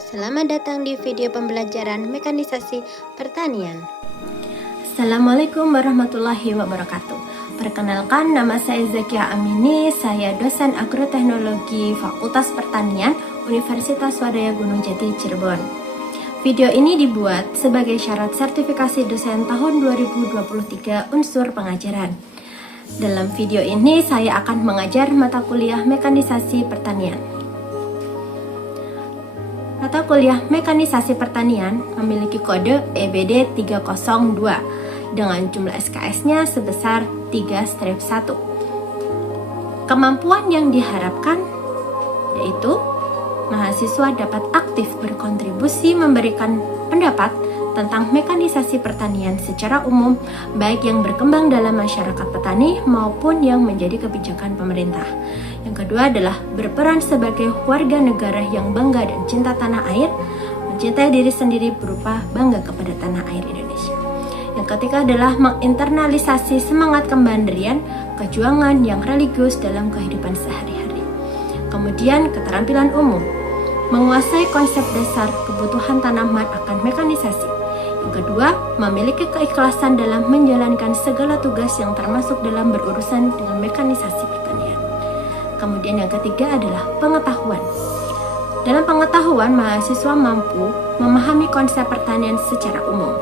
Selamat datang di video pembelajaran mekanisasi pertanian. Assalamualaikum warahmatullahi wabarakatuh. Perkenalkan, nama saya Zakia Amini, saya dosen agroteknologi Fakultas Pertanian Universitas Wadaya Gunung Jati, Cirebon. Video ini dibuat sebagai syarat sertifikasi dosen tahun 2023 unsur pengajaran. Dalam video ini saya akan mengajar mata kuliah mekanisasi pertanian. Mata kuliah mekanisasi pertanian memiliki kode EBD 302 dengan jumlah SKS-nya sebesar 3-1. Kemampuan yang diharapkan yaitu mahasiswa dapat aktif berkontribusi memberikan pendapat tentang mekanisasi pertanian secara umum, baik yang berkembang dalam masyarakat petani maupun yang menjadi kebijakan pemerintah. Yang kedua adalah berperan sebagai warga negara yang bangga dan cinta tanah air, mencintai diri sendiri berupa bangga kepada tanah air Indonesia. Yang ketiga adalah menginternalisasi semangat kemandirian, kejuangan yang religius dalam kehidupan sehari-hari. Kemudian keterampilan umum, menguasai konsep dasar kebutuhan tanaman akan mekanisasi. Yang kedua, memiliki keikhlasan dalam menjalankan segala tugas yang termasuk dalam berurusan dengan mekanisasi pertanian. Kemudian yang ketiga adalah pengetahuan. Dalam pengetahuan, mahasiswa mampu memahami konsep pertanian secara umum,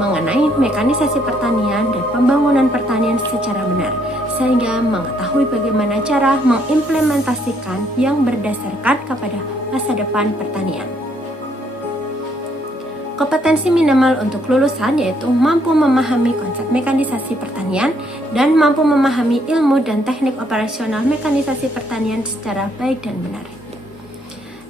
mengenai mekanisasi pertanian dan pembangunan pertanian secara benar, sehingga mengetahui bagaimana cara mengimplementasikan yang berdasarkan kepada masa depan pertanian. Kompetensi minimal untuk lulusan yaitu mampu memahami konsep mekanisasi pertanian dan mampu memahami ilmu dan teknik operasional mekanisasi pertanian secara baik dan benar.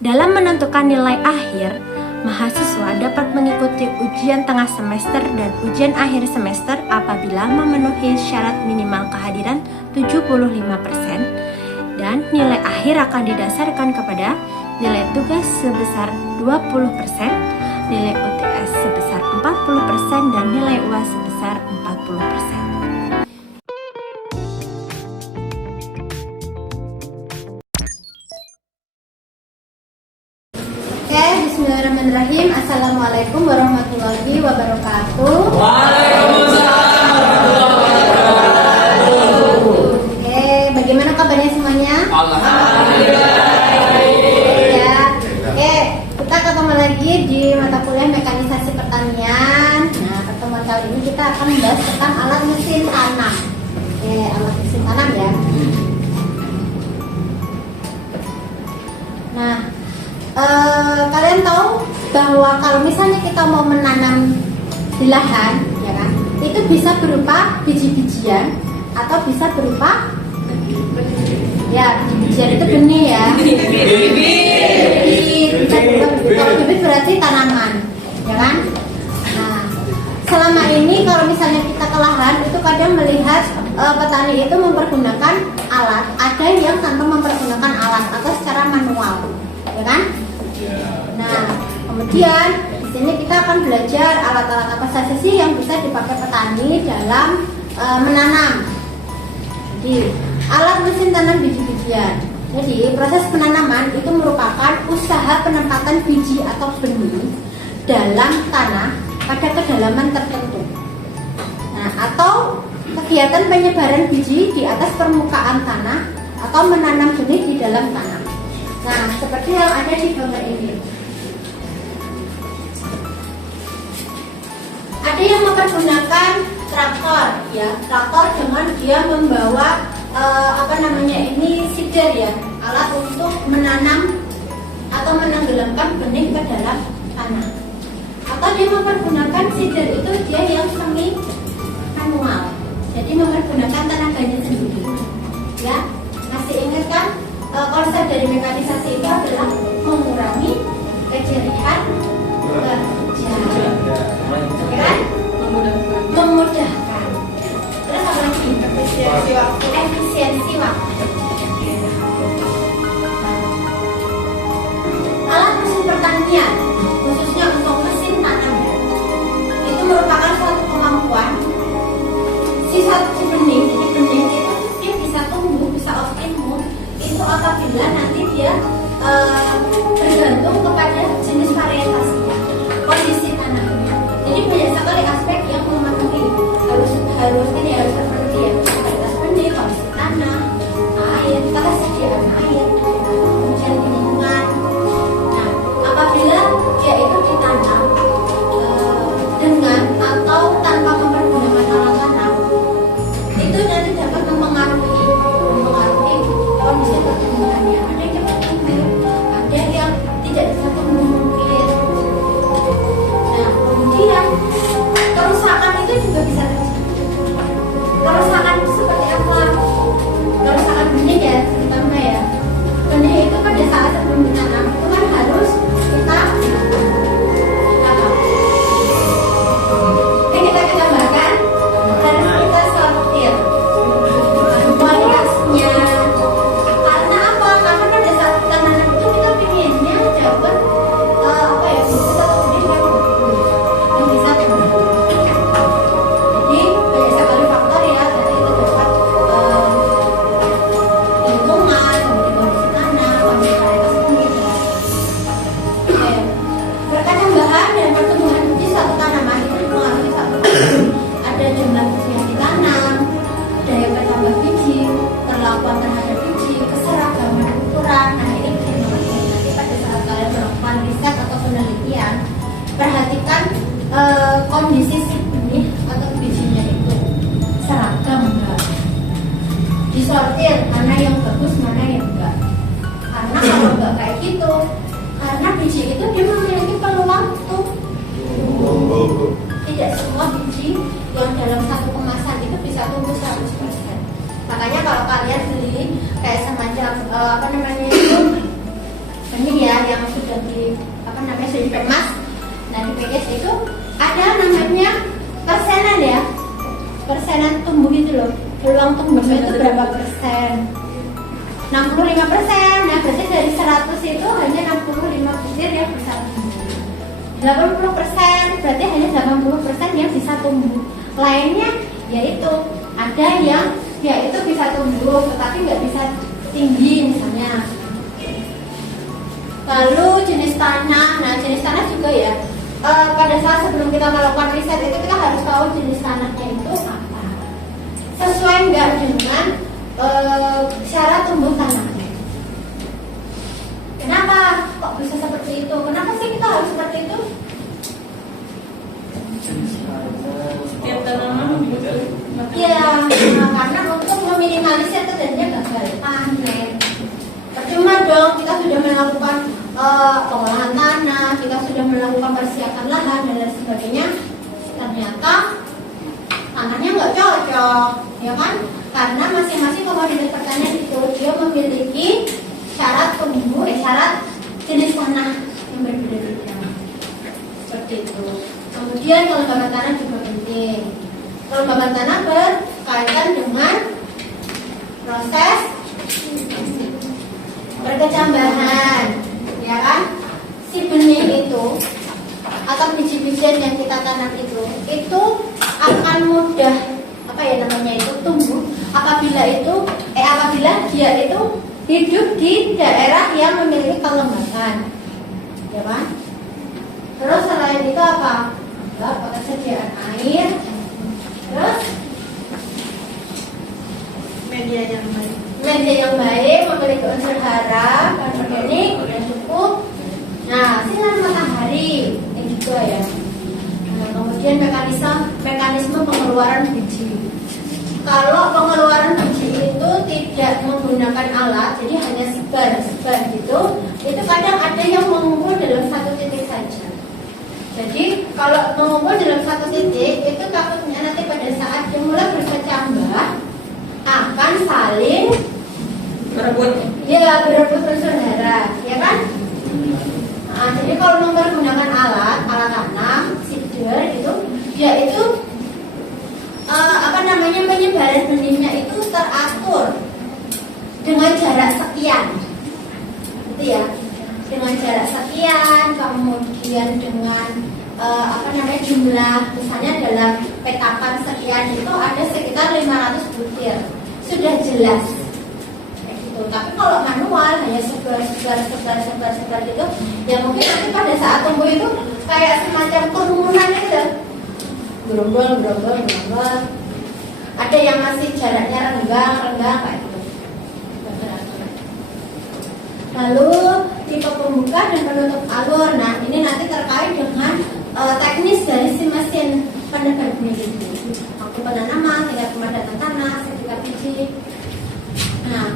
Dalam menentukan nilai akhir, mahasiswa dapat mengikuti ujian tengah semester dan ujian akhir semester apabila memenuhi syarat minimal kehadiran 75% dan nilai akhir akan didasarkan kepada nilai tugas sebesar 20%, nilai UTS sebesar 40% dan nilai UAS sebesar 40%. Oke, bismillahirrahmanirrahim. Assalamualaikum warahmatullahi wabarakatuh. Waalaikumsalam warahmatullahi wabarakatuh. Oke, bagaimana kabarnya semuanya? Alhamdulillah. Ya. Oke, kita ketemu lagi di mata kuliah mekanisasi pertanian. Nah, pertemuan kali ini kita akan membahas tentang alat mesin tanam. Oke, alat mesin tanam ya. Nah, kalian tahu bahwa kalau misalnya kita mau menanam di lahan, ya kan, itu bisa berupa biji-bijian atau bisa berupa biji-bijian itu benih ya. Bibit, bisa berupa bibit. Kalau bibit berarti tanaman, ya kan? Nah, selama ini kalau misalnya kita ke lahan itu kadang melihat petani itu mempergunakan alat, ada yang tanpa mempergunakan alat atau secara manual, ya kan? Nah, kemudian di sini kita akan belajar alat-alat apa saja sih yang bisa dipakai petani dalam menanam. Jadi, alat mesin tanam biji-bijian. Jadi, proses penanaman itu merupakan usaha penempatan biji atau benih dalam tanah pada kedalaman tertentu. Nah, atau kegiatan penyebaran biji di atas permukaan tanah atau menanam benih di dalam tanah. Nah, seperti yang ada di gambar ini. Ada yang mempergunakan traktor, ya, traktor dengan dia membawa seeder ya, alat untuk menanam atau menenggelamkan benih ke dalam tanah. Atau dia mempergunakan seeder itu dia yang semi manual, jadi mempergunakan tenaganya sendiri. Ya, masih ingat kan? Konsep dari mekanisasi itu adalah mengurangi kejelian kerja, kan? Memudahkan. Terus apa lagi? Efisiensi waktu. Alat mesin pertanian, khususnya untuk mesin tanam, itu merupakan suatu kemampuan si benih. Jadi benih itu dia bisa bergantung kepada jenis varietasnya, kondisi tanahnya. Jadi banyak sekali aspek yang memenuhi harus ini harus seperti ya, varietas benih, kondisi tanah, air, ketersediaan air, kemudian lingkungan. Nah, apabila dia itu ditanam dengan atau tanpa mempergunakan alat tanam, itu nanti dapat mempengaruhi kondisi pertumbuhannya. Ada yang cepat tumbuh, ada yang tidak bisa tumbuh mungkin. Nah, kemudian kerusakan itu juga bisa terjadi. Kerusakan itu seperti apa? Kerusakan benih ya, terutama ya. Benih itu pada saat sebelum ditanam itu kan harus kita gambarkan, harus kita sortir kualitasnya. Karena apa? Karena pada saat kita nanam itu kita pinginnya dapat apa ya, kita benih yang bisa tumbuh. Jadi banyak sekali faktor ya, dari itu dapat lingkungan, kemudian kondisi tanah, kondisi varietas benih. Perkecambahan dan pertumbuhan biji satu tanaman itu dipengaruhi satu ada jumlah biji yang ditanam, daya bertambah biji, perlakuan terhadap biji, keseragaman ukuran. Nah, ini dipengaruhi nanti pada saat kalian melakukan riset atau penelitian. Perhatikan kondisi si benih atau bijinya itu seragam enggak, disortir mana yang bagus mana yang enggak. Karena kalau enggak kayak gitu, karena biji itu dia memiliki peluang tumbuh. Tidak semua biji yang dalam satu kemasan itu bisa tumbuh 100%. Makanya kalau kalian beli kayak semacam apa namanya itu benih ya yang sudah di sudah dikemas, nah di package itu ada namanya persenan ya, persenan tumbuh itu loh, peluang tumbuhnya itu berapa persen? 65%. Nah berarti dari 100 itu hanya 65 butir yang bisa tumbuh. 80% berarti hanya 80% yang bisa tumbuh. Lainnya yaitu ada yang ya itu bisa tumbuh tetapi nggak bisa tinggi misalnya. Lalu jenis tanah. Nah jenis tanah juga ya, pada saat sebelum kita melakukan riset itu kita harus tahu jenis tanahnya itu apa, sesuai nggak dengan syarat tumbuh tanahnya. Kenapa kok bisa seperti itu? Kenapa sih kita harus seperti itu? Setiap tanaman Ya, karena untuk meminimalisir terjadinya gagal panen. Percuma dong kita sudah melakukan pengolahan tanah, kita sudah melakukan persiapan lahan dan lain sebagainya, ternyata tanahnya nggak cocok, ya kan? Karena masing-masing komoditas pertanian itu dia memiliki syarat tumbuh, syarat jenis tanah yang berbeda-beda. Seperti itu. Kemudian kelembaban tanah juga penting. Kelembaban tanah berkaitan dengan proses berkecambahan, ya kan? Si benih itu atau biji-bijian yang kita tanam itu akan mudah tumbuh apabila dia itu hidup di daerah yang memiliki kelembapan, ya kan? Terus selain itu apa? Ketersediaan air, terus media yang baik, memiliki unsur hara, organik yang cukup. Nah, sinar matahari ini juga ya. Nah, kemudian mekanisme pengeluaran biji. Kalau pengeluaran biji itu tidak menggunakan alat, jadi hanya sebar gitu, itu kadang ada yang mengumpul dalam satu titik saja. Jadi kalau mengumpul dalam satu titik itu takutnya nanti pada saat dia mulai berkecambah akan saling berebut unsur hara, ya kan? Nah, jadi kalau menggunakan alat tanam, seeder itu, ya itu penyebaran benihnya itu teratur dengan jarak sekian, gitu ya, dengan jarak sekian, kemudian dengan jumlah, misalnya dalam petakan sekian itu ada sekitar 500 butir, sudah jelas. Gitu. Tapi kalau manual hanya sebar gitu, ya mungkin nanti pada saat tumbuh itu kayak semacam kerumunan gitu, gerombol. Ada yang masih jaraknya renggang kayak gitu. Lalu tipe pembuka dan penutup alur. Nah, ini nanti terkait dengan teknis dari si mesin penebar benih itu. Waktu penanaman, tingkat pemadatan tanah, sertifikat biji. Nah,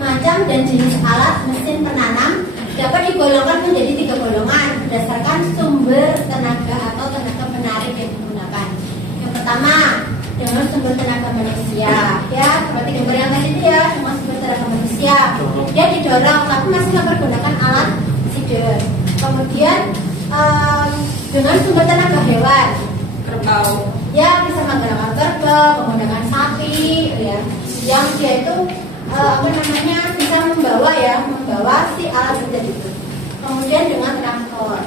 macam dan jenis alat mesin penanam dapat digolongkan menjadi 3 golongan berdasarkan sumber tenaga atau tenaga penarik yang digunakan. Yang pertama, dengan sumber tenaga manusia, ya seperti gambar yang tadi itu ya, dengan sumber tenaga manusia. Dia didorong tapi masih mempergunakan alat seeder. Kemudian dengan sumber tenaga hewan, Kerbau. ya bisa menggunakan kerbau, menggunakan sapi, ya, yang dia itu bisa membawa si alat seeder itu. Kemudian dengan traktor.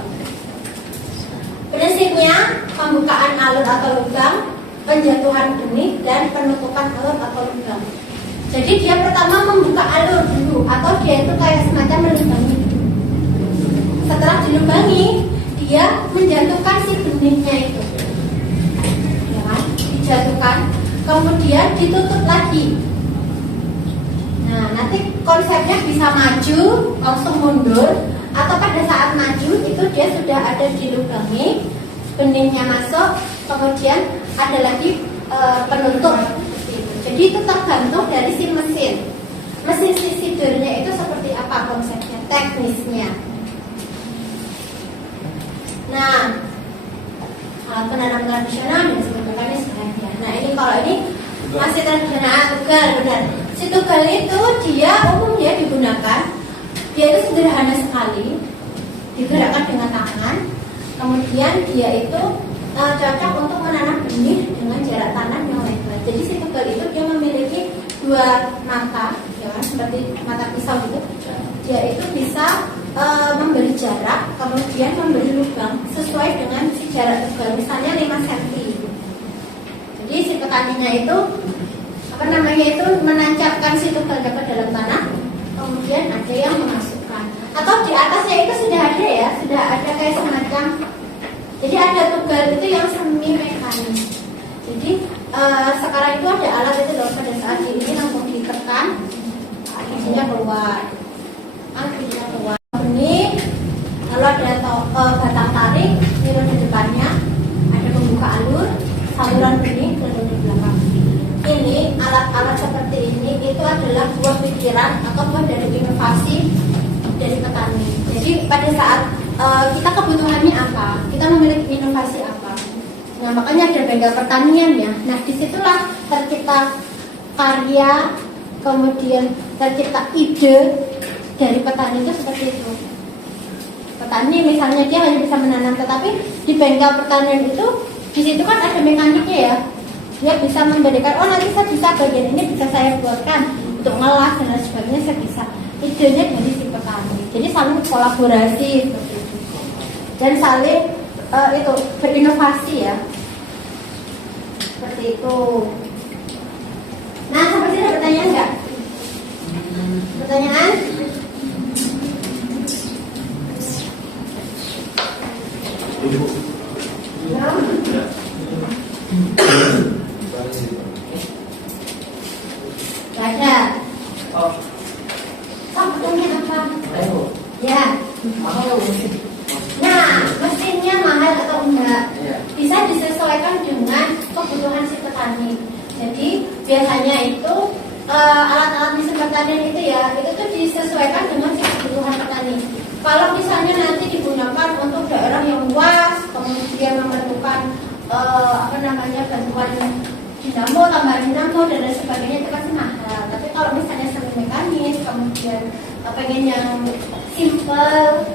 Prinsipnya pembukaan alur atau lubang, penjatuhan benih dan penutupan alur atau lubang. Jadi dia pertama membuka alur dulu atau dia itu kayak semacam melubangi. Setelah dilubangi, dia menjatuhkan si benihnya itu, ya kan? Dijatuhkan, kemudian ditutup lagi. Nah, nanti konsepnya bisa maju, langsung mundur, atau pada saat maju itu dia sudah ada dilubangi, benihnya masuk, kemudian ada lagi penutup. Jadi itu tergantung dari si mesin. Mesin seedernya itu seperti apa konsepnya, teknisnya. Nah, alat penanam tradisional dan sebagainya sebenarnya. Nah, ini kalau ini masih tradisional, tugal, benar. Si tugal itu dia umumnya digunakan, dia itu sederhana sekali, digerakkan dengan tangan. Kemudian dia itu cocok untuk menanam benih dengan jarak tanam yang lebar. Jadi si tugal itu dia memiliki 2 mata, ya kan, seperti mata pisau gitu. Dia itu bisa memberi jarak, kemudian memberi lubang sesuai dengan si jarak tugal, misalnya 5 cm. Jadi si petaninya itu menancapkan si tugal ke dalam tanah, kemudian ada yang memasukkan, atau di atasnya itu sudah ada ya, sudah ada kayak semacam. Jadi ada tugal itu yang semi mekanis. Jadi sekarang itu ada alat itu loh, pada saat ini langsung ditekan, akhirnya keluar. Ini kalau ada batang tarik, mirip di depannya, ada pembuka alur, saluran benih dan di belakang. Ini alat-alat seperti ini itu adalah buah pikiran atau buah dari inovasi dari petani. Jadi pada saat kita kebutuhannya apa, kita memiliki inovasi apa. Nah, makanya ada bengkel pertanian ya. Nah, disitulah tercipta karya, kemudian tercipta ide dari petani itu seperti itu. Petani misalnya dia hanya bisa menanam, tetapi di bengkel pertanian itu di situ kan ada mekaniknya ya. Dia bisa memberikan, oh nanti saya bisa bagian ini bisa saya buatkan untuk ngolah dan lain sebagainya, saya bisa. Idenya dari si petani. Jadi saling kolaborasi seperti itu. Dan saling itu berinovasi ya. Seperti itu. Nah, seperti ada pertanyaan enggak? Pertanyaan? Ada. Pertanyaan apa? Ya. Nah, mesinnya mahal atau enggak? Bisa disesuaikan dengan kebutuhan si petani. Jadi biasanya itu alat-alat mesin pertanian itu ya, itu tuh disesuaikan dengan si kebutuhan petani. Kalau misalnya nanti digunakan untuk daerah yang luas, kemudian memerlukan bantuan dinamo, tambahan dinamo dan lain sebagainya, itu pasti mahal. Tapi kalau misalnya semi mekanis, kemudian pengen yang simple,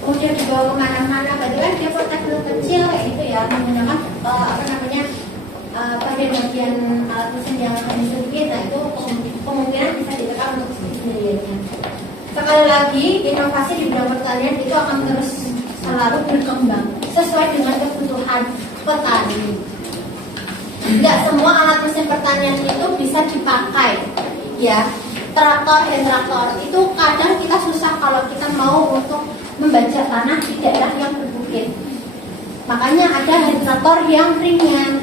kemudian dibawa kemana-mana, berarti kan dia portable kecil kayak gitu ya, menggunakan bagian-bagian alat mesin yang lebih sedikit. Nah, itu kemungkinan bisa ditekan untuk sendiriannya. Sekali lagi, inovasi di bidang pertanian itu akan terus selalu berkembang sesuai dengan kebutuhan petani. Tidak semua alat mesin pertanian itu bisa dipakai ya, traktor, hand traktor itu kadang kita susah kalau kita mau untuk membajak tanah di daerah yang berbukit. Makanya ada hand traktor yang ringan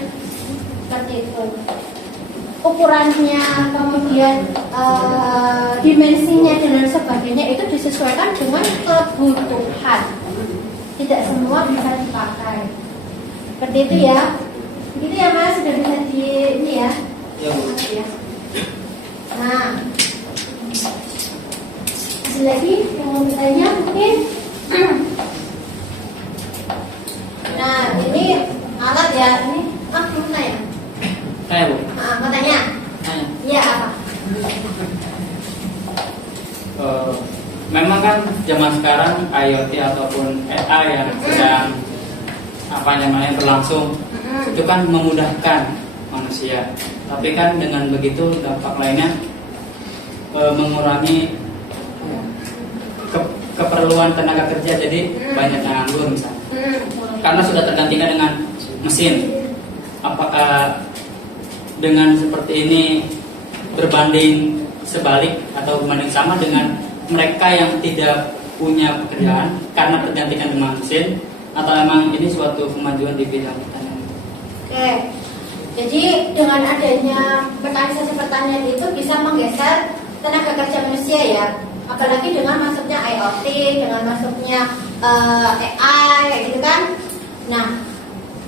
seperti itu. Ukurannya, kemudian dimensinya dan lain sebagainya itu disesuaikan dengan kebutuhan. Tidak semua bisa dipakai. Seperti itu ya. Begitu ya Mas, sudah bisa di ini ya. Ya. Nah, ada lagi yang mau ditanya mungkin. Nah, ini alat ya, ini mana ya? Saya Bu. Mau tanya? Iya apa? Memang kan zaman sekarang IoT ataupun AI yang sedang berlangsung itu kan memudahkan manusia. Tapi kan dengan begitu dampak lainnya mengurangi keperluan tenaga kerja, jadi banyak yang nganggur misalnya. Karena sudah tergantikan dengan mesin. Apakah dengan seperti ini berbanding sebalik atau berbanding sama dengan mereka yang tidak punya pekerjaan karena tergantikan dengan mesin, atau memang ini suatu kemajuan di bidang pertanian? Oke, jadi dengan adanya mekanisasi pertanian itu bisa menggeser tenaga kerja manusia ya, apalagi dengan masuknya IoT, dengan masuknya AI gitu kan. Nah,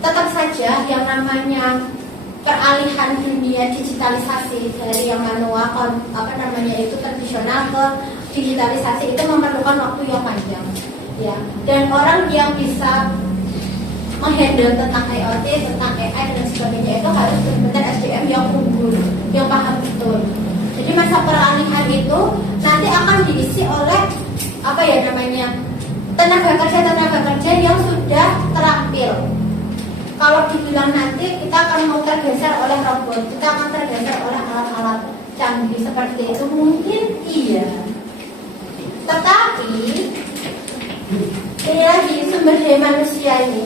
tetap saja yang namanya peralihan dunia digitalisasi dari yang manual itu tradisional ke digitalisasi itu memerlukan waktu yang panjang ya, dan orang yang bisa menghandle tentang IoT, tentang AI dan sebagainya itu harus benar-benar SDM yang unggul, yang paham betul. Jadi masa peralihan itu nanti akan diisi oleh tenaga kerja yang sudah terampil. Kalau dibilang nanti kita akan mau tergeser oleh robot, kita akan tergeser oleh alat-alat canggih seperti itu, mungkin iya. Tetapi ini lagi sumber daya manusia ini,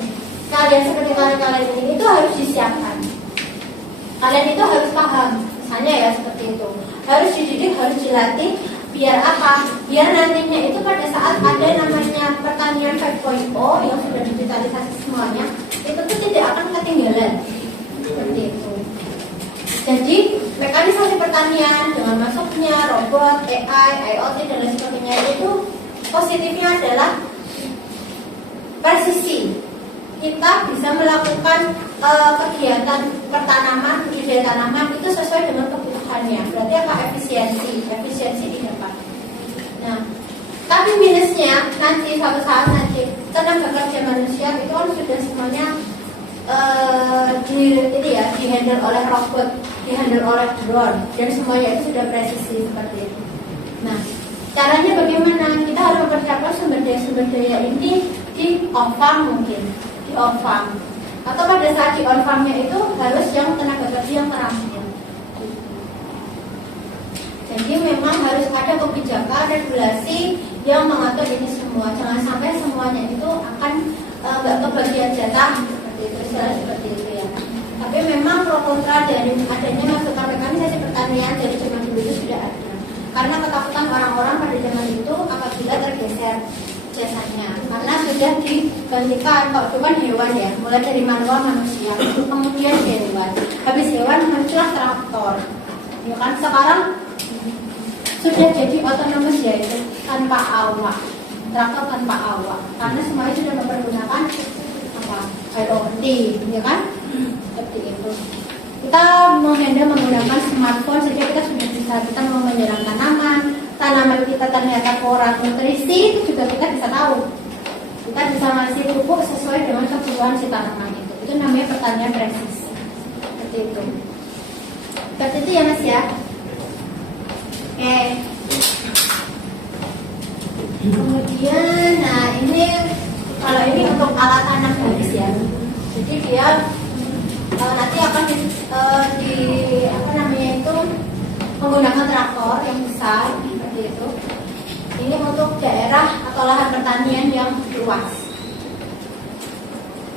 kalian seperti kalian ini itu harus disiapkan. Kalian itu harus paham, misalnya ya seperti itu. Harus dididik, harus dilatih. Biar apa? Biar nantinya itu pada saat ada namanya pertanian 5.0 yang sudah digitalisasi semuanya, itu tuh tidak akan ketinggalan. Seperti itu. Jadi mekanisasi pertanian dengan masuknya robot, AI, IoT dan lain sebagainya itu positifnya adalah presisi. Kita bisa melakukan kegiatan pertanaman, budidaya tanaman itu sesuai dengan kebutuhannya. Berarti apa? Efisiensi didapat. Nah, tapi minusnya nanti suatu saat nanti tenaga kerja manusia itu kan sudah semuanya di handle oleh robot, di handle oleh drone, dan semuanya itu sudah presisi seperti itu. Nah, caranya bagaimana? Kita harus mempersiapkan sumber daya ini di on-farm mungkin, di on-farm. Atau pada saat di on-farmnya itu harus yang tenaga kerja yang terampil. Jadi memang harus ada kebijakan regulasi yang mengatur ini semua. Jangan sampai semuanya itu akan nggak kebagian jatah seperti itu, seperti itu ya. Tapi memang pro kontra dari adanya masukan mekanisasi pertanian dari zaman dulu itu sudah ada. Karena ketakutan orang-orang pada zaman itu apabila tergeser jasanya, karena sudah digantikan. Kalau itu kan hewan ya, mulai dari manual manusia, kemudian hewan, habis hewan muncullah traktor. Ya kan sekarang sudah jadi otonomus ya, itu tanpa awak, traktor tanpa awak, karena semuanya sudah mempergunakan IoT, ya kan? Seperti itu. Kita menggunakan smartphone saja kita sudah bisa, kita mau menyiram tanaman kita ternyata kurang nutrisi, itu juga kita bisa tahu. Kita bisa ngasih pupuk sesuai dengan kebutuhan si tanaman itu. Itu namanya pertanian presisi. Seperti itu. Seperti itu ya Mas ya. Oke. Kemudian, nah ini kalau ini untuk alat tanam habis ya. Jadi dia nanti akan menggunakan traktor yang besar seperti itu. Ini untuk daerah atau lahan pertanian yang luas.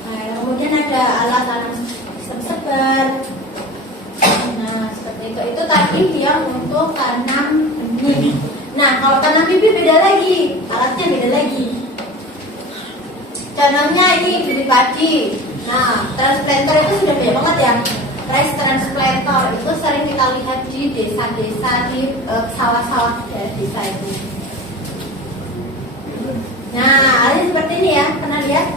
Nah, kemudian ada alat tanam sistem sebar. Nah, seperti itu. Itu tadi yang untuk tanam benih. Nah, kalau tanam bibit beda lagi, alatnya beda lagi. Contohnya ini bibit padi. Nah, transplanter itu sudah banyak banget ya. Rice transplanter itu sering kita lihat di desa-desa, di sawah-sawah dari desa itu. Nah, alatnya seperti ini ya, pernah lihat?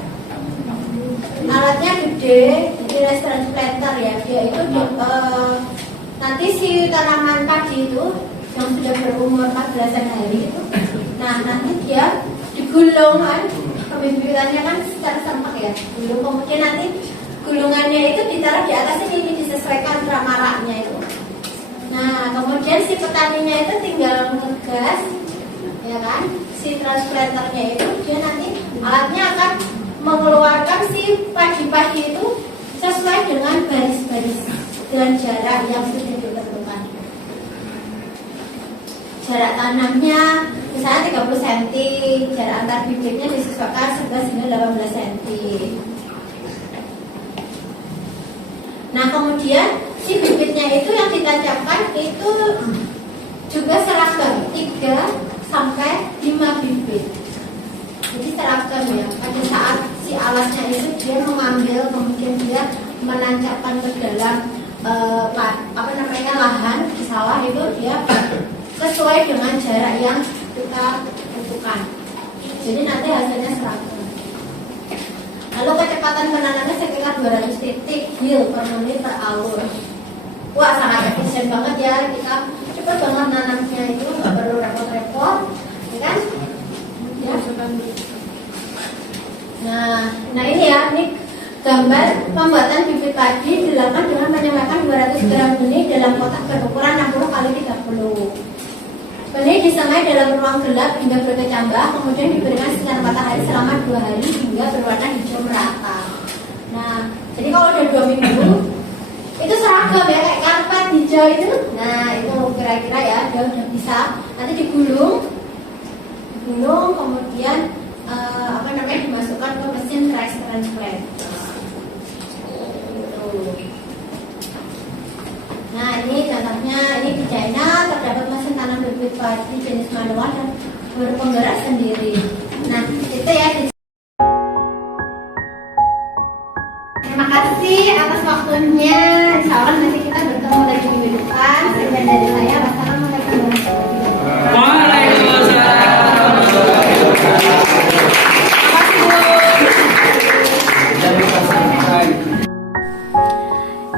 Alatnya gede, jadi rice transplanter ya. Dia itu nanti si tanaman padi itu yang sudah berumur 14 hari itu, nah nanti dia digulung kan, pembibitannya kan secara sempak ya, gulung, kemudian nanti gulungannya itu ditaruh di atas ini disesuaikan maraknya itu. Nah kemudian si petaninya itu tinggal ngegas, ya kan, si transplanternya itu dia nanti alatnya akan mengeluarkan si padi-padi itu sesuai dengan baris-baris dan jarak yang sudah ditentukan. Jarak tanamnya misalnya 30 cm, jarak antar bibitnya disesuaikan 11 hingga 18 cm. Nah kemudian si bibitnya itu yang ditancapkan itu juga seragam 3 sampai 5 bibit. Jadi seragam ya. Pada saat si alasnya itu dia mengambil, kemudian dia menancapkan ke dalam lahan di sawah itu dia sesuai dengan jarak yang kita tentukan. Jadi nanti hasilnya seragam. Lalu kecepatan penanamnya sekitar 200 titik hil per menit per alur. Wah sangat efisien banget ya, kita cepat banget nanamnya itu, nggak perlu repot-repot, ya kan? Ya. Nah ini ya, ini gambar pembuatan bibit padi dilakukan dengan menyampaikan 200 gram benih dalam kotak berukuran 60 x 30. Benih disemai dalam ruang gelap hingga berkecambah, kemudian diberikan sinar matahari selama 2 hari hingga berwarna hijau merata. Nah, jadi kalau udah 2 minggu itu seragam ya, kayak karpet hijau itu. Nah, itu kira-kira ya dia udah bisa. Nanti digulung, kemudian dimasukkan ke mesin rice transplant. Nah ini contohnya, ini di China terdapat mesin tanam bibit padi jenis manual dan berpenggerak sendiri. Nah itu ya. Terima kasih atas waktunya. Insya Allah nanti kita bertemu lagi minggu depan. Sekian dari saya. Wassalamualaikum warahmatullahi wabarakatuh.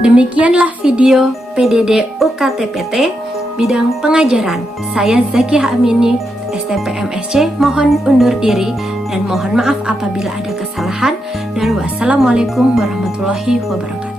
Demikianlah video PDD UKTPT bidang pengajaran. Saya Zakiah Amini, STPMSC, mohon undur diri dan mohon maaf apabila ada kesalahan, dan wassalamualaikum warahmatullahi wabarakatuh.